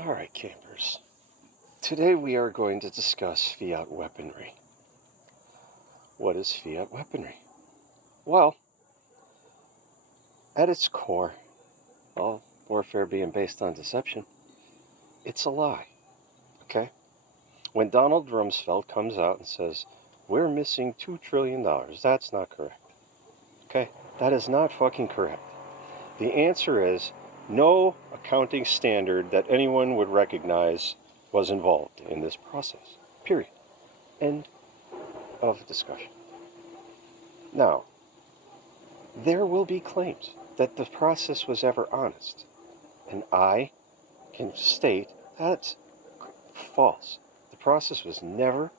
All right, campers. Today we are going to discuss fiat weaponry. What is fiat weaponry? Well, at its core, all warfare being based on deception, it's a lie. Okay? When Donald Rumsfeld comes out and says, we're missing $2 trillion, that's not correct. Okay? That is not fucking correct. The answer is no accounting standard that anyone would recognize was involved in this process. Period. End of discussion. Now, there will be claims that the process was ever honest, and I can state that's false. The process was never,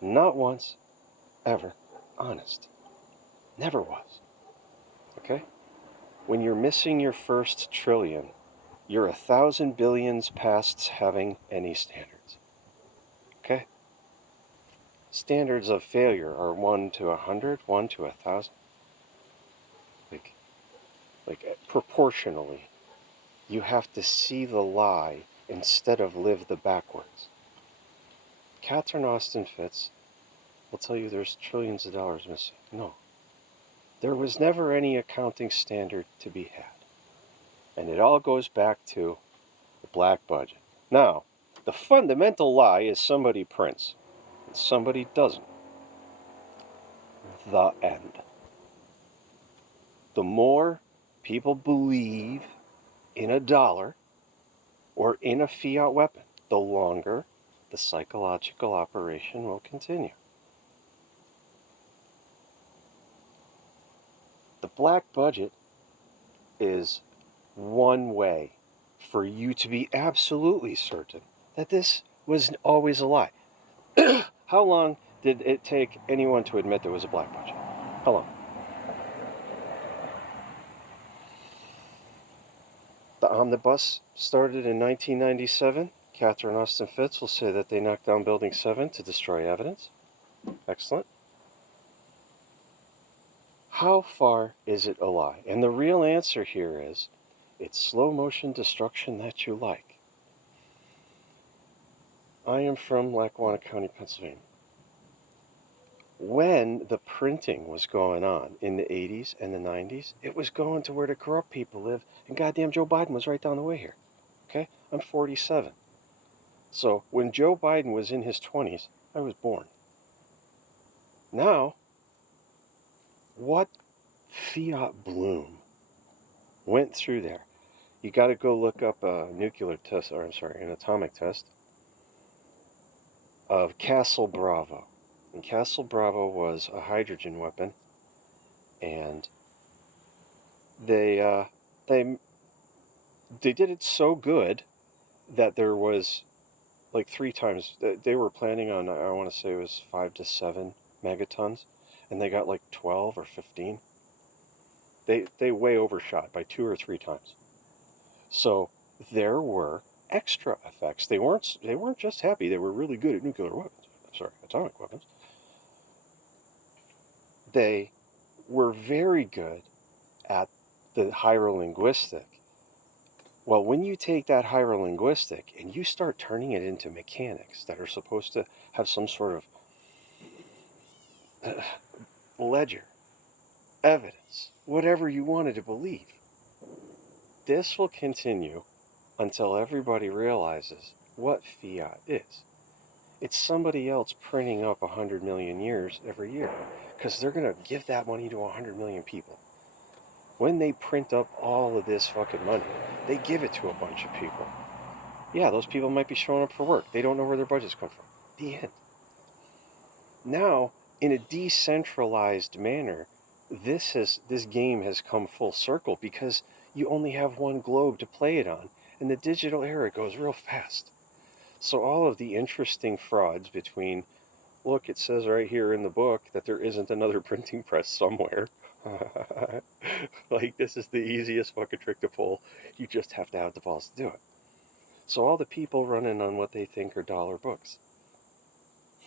not once, ever honest. Never was. Okay? When you're missing your first trillion, you're 1,000 billions past having any standards. Okay? Standards of failure are 1 to 100, 1 to 1,000. Like proportionally, you have to see the lie instead of live the backwards. Catherine Austin Fitts will tell you there's trillions of dollars missing. No. There was never any accounting standard to be had. And it all goes back to the black budget. Now, the fundamental lie is somebody prints and somebody doesn't. The end. The more people believe in a dollar or in a fiat weapon, the longer the psychological operation will continue. The black budget is one way for you to be absolutely certain that this was always a lie. How long did it take anyone to admit there was a black budget? How long? The omnibus started in 1997. Catherine Austin Fitts will say that they knocked down Building 7 to destroy evidence. Excellent. How far is it a lie? And the real answer here is, it's slow motion destruction that you like. I am from Lackawanna County, Pennsylvania. When the printing was going on in the 80s and the 90s, it was going to where the corrupt people live, and goddamn Joe Biden was right down the way here. Okay? I'm 47. So when Joe Biden was in his 20s, I was born. Now, what fiat bloom went through there? You got to go look up a an atomic test of Castle Bravo. And Castle Bravo was a hydrogen weapon, and they did it so good that there was like 3 times. They were planning on, I want to say it was 5 to 7 megatons, and they got like 12 or 15. They way overshot by 2 or 3 times. So there were extra effects. They weren't just happy. They were really good at nuclear weapons. Atomic weapons. They were very good at the hierolinguistic. Well, when you take that hierolinguistic and you start turning it into mechanics that are supposed to have some sort of ledger, evidence, whatever you wanted to believe, this will continue until everybody realizes what fiat is. It's somebody else printing up 100 million years every year, because they're going to give that money to 100 million people. When they print up all of this fucking money, they give it to a bunch of people. Yeah, those people might be showing up for work. They don't know where their budgets come from. The end. Now, in a decentralized manner, this game has come full circle because you only have one globe to play it on, and the digital era goes real fast. So all of the interesting frauds between, look, it says right here in the book that there isn't another printing press somewhere. Like, this is the easiest fucking trick to pull. You just have to have the balls to do it. So all the people running on what they think are dollar books.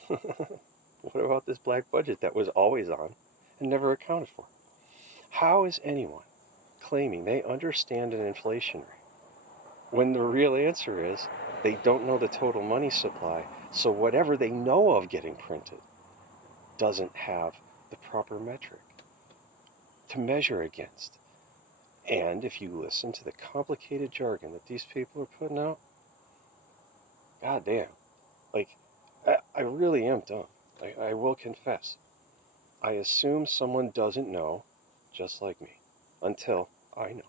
What about this black budget that was always on and never accounted for? How is anyone claiming they understand an inflation rate when the real answer is they don't know the total money supply. So whatever they know of getting printed doesn't have the proper metric to measure against. And if you listen to the complicated jargon that these people are putting out, goddamn, like, I really am dumb. I will confess. I assume someone doesn't know, just like me, until I know.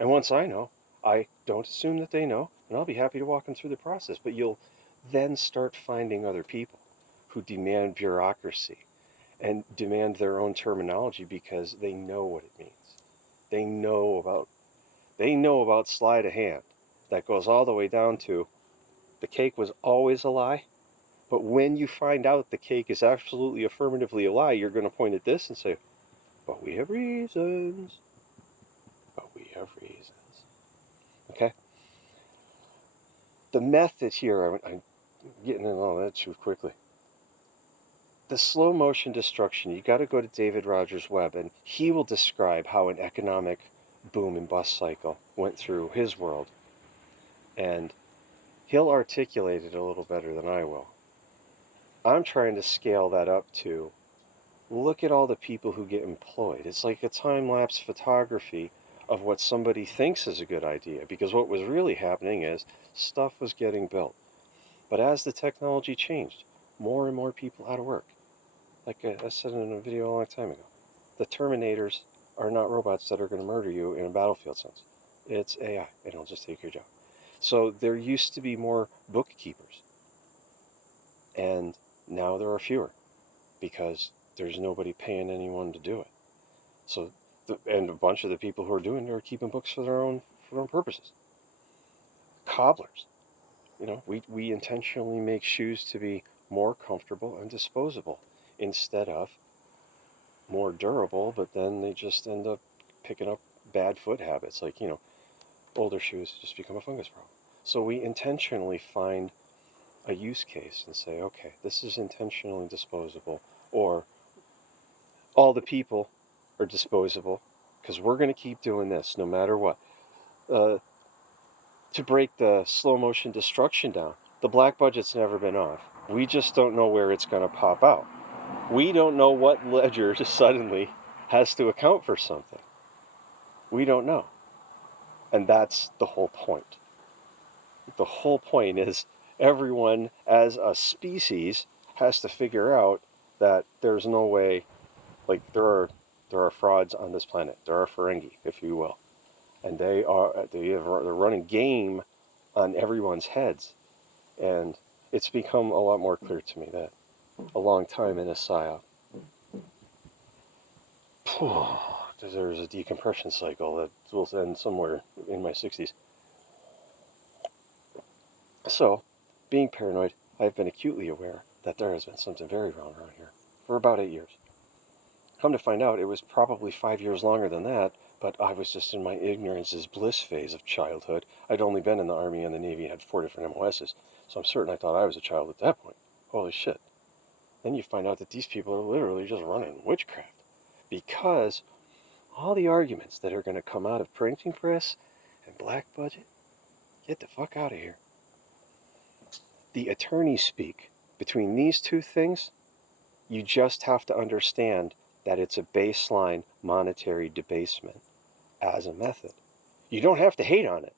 And once I know, I don't assume that they know, and I'll be happy to walk them through the process. But you'll then start finding other people who demand bureaucracy and demand their own terminology because they know what it means. They know about sleight of hand. That goes all the way down to the cake was always a lie. But when you find out the cake is absolutely affirmatively a lie, you're going to point at this and say, but we have reasons. But we have reasons. Okay? The method here, I'm getting in all that too quickly. The slow motion destruction, you got to go to David Rogers' Web, and he will describe how an economic boom and bust cycle went through his world. And he'll articulate it a little better than I will. I'm trying to scale that up to look at all the people who get employed. It's like a time-lapse photography of what somebody thinks is a good idea, because what was really happening is stuff was getting built. But as the technology changed, more and more people out of work. Like I said in a video a long time ago, the Terminators are not robots that are going to murder you in a battlefield sense. It's AI, and it'll just take your job. So there used to be more bookkeepers, and now there are fewer because there's nobody paying anyone to do it. So, and a bunch of the people who are doing it are keeping books for their own purposes. Cobblers, we intentionally make shoes to be more comfortable and disposable instead of more durable, but then they just end up picking up bad foot habits. Like, older shoes just become a fungus problem. So we intentionally find a use case and say, okay, this is intentionally disposable, or all the people are disposable because we're going to keep doing this no matter what. To break the slow motion destruction down, the black budget's never been off. We just don't know where it's going to pop out. We don't know what ledger just suddenly has to account for something. We don't know. And that's the whole point. The whole point is everyone as a species has to figure out that there's no way, like there are frauds on this planet. There are Ferengi, if you will. And they're running game on everyone's heads. And it's become a lot more clear to me that a long time in a psyop, there's a decompression cycle that will end somewhere in my 60s. So, being paranoid, I've been acutely aware that there has been something very wrong around here for about 8 years. Come to find out, it was probably 5 years longer than that, but I was just in my ignorance's bliss phase of childhood. I'd only been in the Army and the Navy and had 4 different MOSs, so I'm certain I thought I was a child at that point. Holy shit. Then you find out that these people are literally just running witchcraft. Because all the arguments that are going to come out of printing press and black budget, get the fuck out of here. The attorneys speak. Between these two things, you just have to understand that it's a baseline monetary debasement as a method. You don't have to hate on it.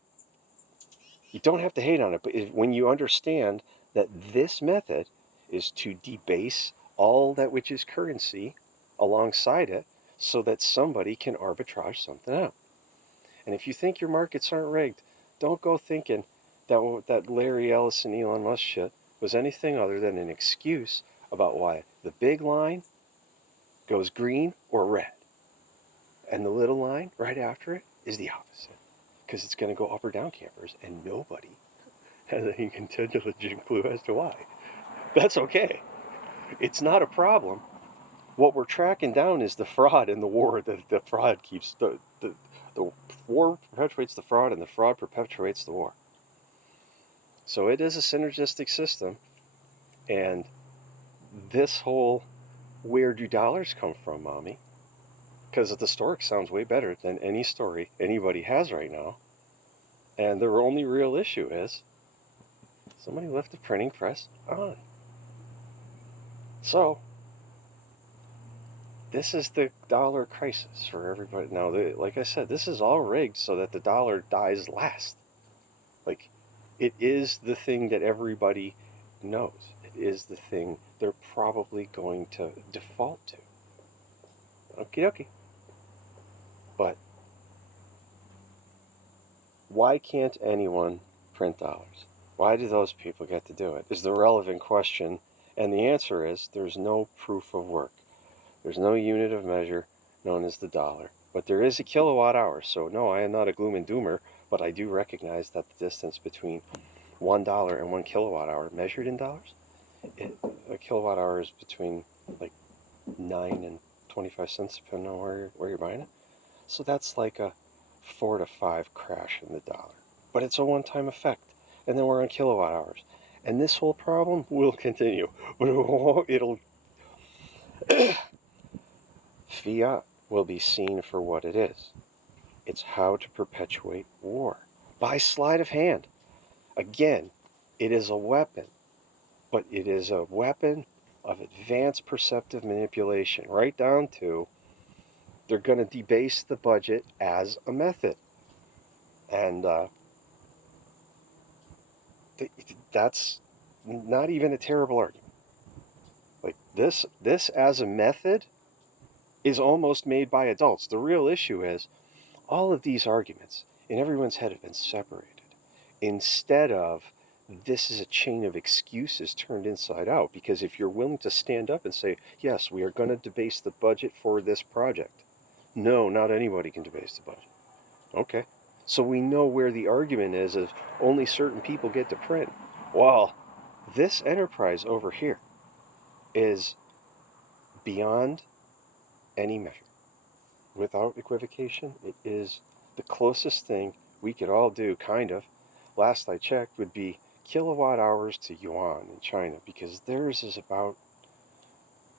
You don't have to hate on it, but when you understand that this method is to debase all that which is currency alongside it so that somebody can arbitrage something out. And if you think your markets aren't rigged, don't go thinking that Larry Ellison, Elon Musk shit was anything other than an excuse about why the big line goes green or red. And the little line right after it is the opposite. Because it's going to go up or down campers, and nobody has any intelligent clue as to why. That's okay. It's not a problem. What we're tracking down is the fraud and the war that the fraud keeps. The war perpetuates the fraud, and the fraud perpetuates the war. So it is a synergistic system, and this whole where do dollars come from, mommy? Because the stork sounds way better than any story anybody has right now. And the only real issue is somebody left the printing press on. So, this is the dollar crisis for everybody. Now, like I said, this is all rigged so that the dollar dies last. Like, it is the thing that everybody knows. It is the thing they're probably going to default to. Okie dokie. But why can't anyone print dollars? Why do those people get to do it? Is the relevant question. And the answer is there's no proof of work. There's no unit of measure known as the dollar. But there is a kilowatt hour. So no, I am not a gloom and doomer, but I do recognize that the distance between $1 and 1 kilowatt hour measured in dollars, a kilowatt hour is between like 9 and 25 cents depending on where you're buying it. So that's like a 4 to 5 crash in the dollar. But it's a one-time effect. And then we're on kilowatt hours. And this whole problem will continue. It'll fiat will be seen for what it is. It's how to perpetuate war by sleight of hand. Again, it is a weapon, but it is a weapon of advanced perceptive manipulation, right down to they're going to debase the budget as a method. And that's not even a terrible argument. Like this as a method is almost made by adults. The real issue is all of these arguments in everyone's head have been separated. Instead of this is a chain of excuses turned inside out. Because if you're willing to stand up and say, yes, we are going to debase the budget for this project. No, not anybody can debase the budget. Okay. So we know where the argument is of only certain people get to print. Well, this enterprise over here is beyond any measure. Without equivocation, it is the closest thing we could all do, kind of. Last I checked would be kilowatt hours to yuan in China, because theirs is about,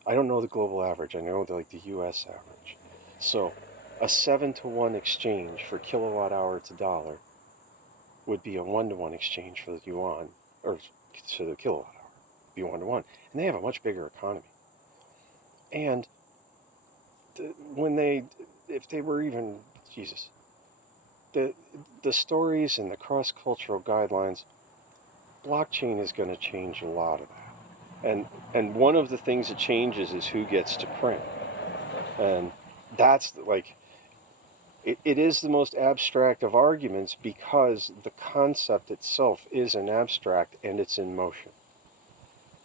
I don't know the global average, I know like the US average. So a 7-to-1 exchange for kilowatt hour to dollar would be a 1-to-1 exchange for the yuan, or to the kilowatt hour, be 1-to-1. And they have a much bigger economy. And if they were even, Jesus, the stories and the cross-cultural guidelines, blockchain is going to change a lot of that. And one of the things that changes is who gets to print. And that's like, it is the most abstract of arguments because the concept itself is an abstract and it's in motion.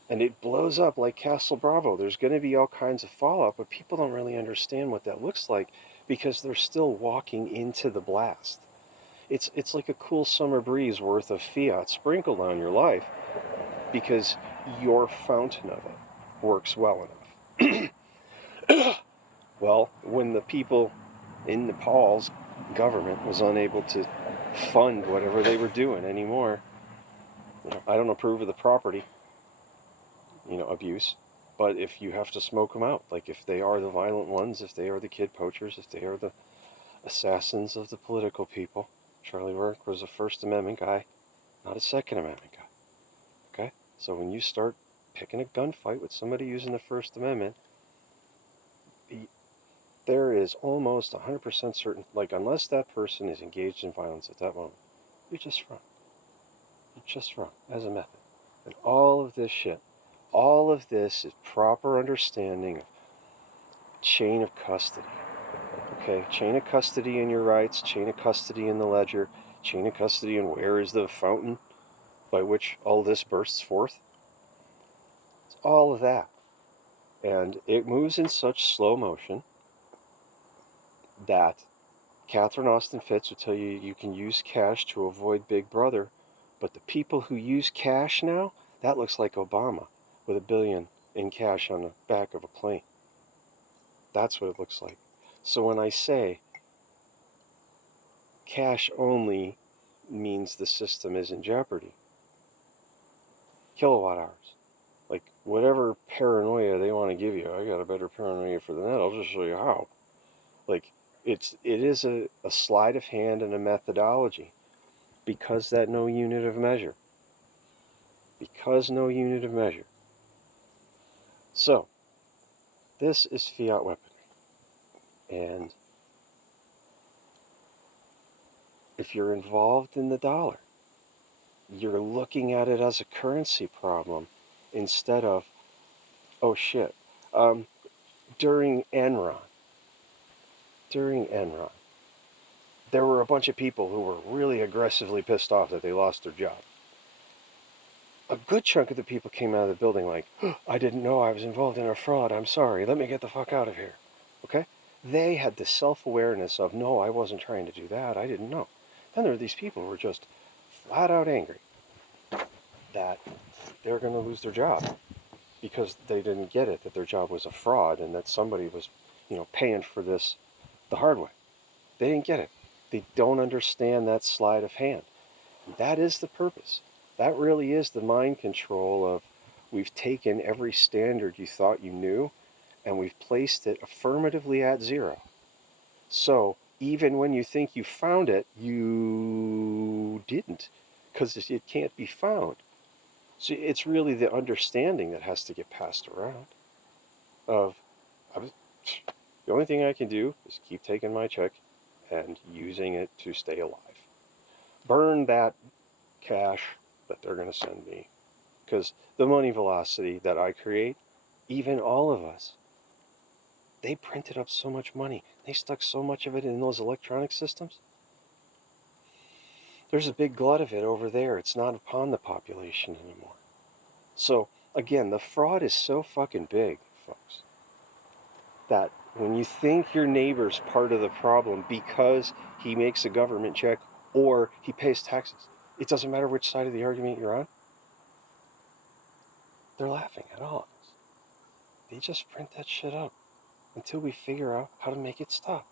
And it blows up like Castle Bravo. There's going to be all kinds of fallout, but people don't really understand what that looks like because they're still walking into the blast. It's like a cool summer breeze worth of fiat sprinkled on your life because your fountain of it works well enough. Well, when the people in Nepal's government was unable to fund whatever they were doing anymore, I don't approve of the property abuse, but if you have to smoke them out, like if they are the violent ones, if they are the kid poachers, if they are the assassins of the political people. Charlie Work was a First Amendment guy, not a Second Amendment guy. Okay? So when you start picking a gunfight with somebody using the First Amendment, there is almost 100% certain, like unless that person is engaged in violence at that moment, you just run. You just run as a method. And all of this shit, all of this is proper understanding of chain of custody. Okay, chain of custody in your rights, chain of custody in the ledger, chain of custody in where is the fountain by which all this bursts forth. It's all of that. And it moves in such slow motion that Catherine Austin Fitts would tell you you can use cash to avoid Big Brother, but the people who use cash now, that looks like Obama with $1 billion in cash on the back of a plane. That's what it looks like. So when I say cash only means the system is in jeopardy, kilowatt hours, like whatever paranoia they want to give you, I got a better paranoia for the net, I'll just show you how. Like it is a sleight of hand and a methodology. because that no unit of measure. Because no unit of measure. So, this is fiat weaponry. And if you're involved in the dollar, you're looking at it as a currency problem instead of, oh shit. During Enron, there were a bunch of people who were really aggressively pissed off that they lost their job. A good chunk of the people came out of the building like, oh, I didn't know I was involved in a fraud. I'm sorry. Let me get the fuck out of here. Okay? They had the self-awareness of, no, I wasn't trying to do that. I didn't know. Then there were these people who were just flat out angry that they're going to lose their job because they didn't get it, that their job was a fraud and that somebody was, paying for this the hard way. They didn't get it. They don't understand that sleight of hand. That is the purpose. That really is the mind control of, we've taken every standard you thought you knew and we've placed it affirmatively at zero. So even when you think you found it, you didn't, because it can't be found. So it's really the understanding that has to get passed around of, the only thing I can do is keep taking my check and using it to stay alive. Burn that cash that they're going to send me. Because the money velocity that I create, even all of us, they printed up so much money. They stuck so much of it in those electronic systems. There's a big glut of it over there. It's not upon the population anymore. So, again, the fraud is so fucking big, folks, that when you think your neighbor's part of the problem because he makes a government check or he pays taxes, it doesn't matter which side of the argument you're on, they're laughing at all of us. They just print that shit up until we figure out how to make it stop.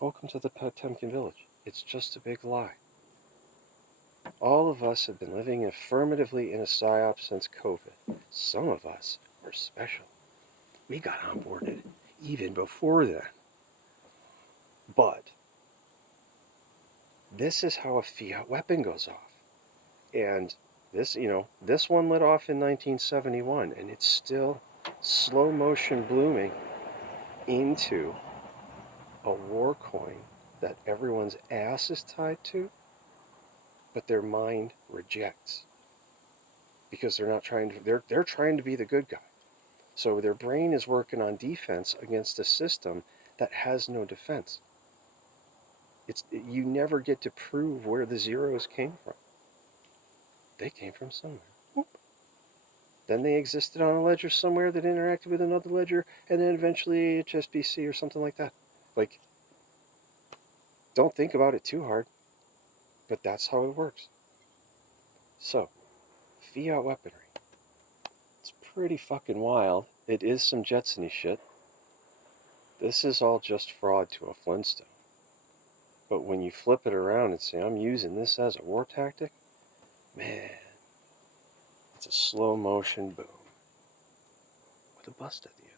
Welcome to the Potemkin village. It's just a big lie. All of us have been living affirmatively in a psyop since COVID. Some of us are special. We got onboarded even before then. But this is how a fiat weapon goes off. And this one lit off in 1971, and it's still slow motion blooming into a war coin that everyone's ass is tied to, but their mind rejects. Because they're trying to be the good guy. So their brain is working on defense against a system that has no defense. You never get to prove where the zeros came from. They came from somewhere. Whoop. Then they existed on a ledger somewhere that interacted with another ledger, and then eventually HSBC or something like that. Like, don't think about it too hard, but that's how it works. So, fiat weaponry. It's pretty fucking wild. It is some Jetsony shit. This is all just fraud to a Flintstone. But when you flip it around and say, I'm using this as a war tactic, man, it's a slow motion boom with a bust at the end.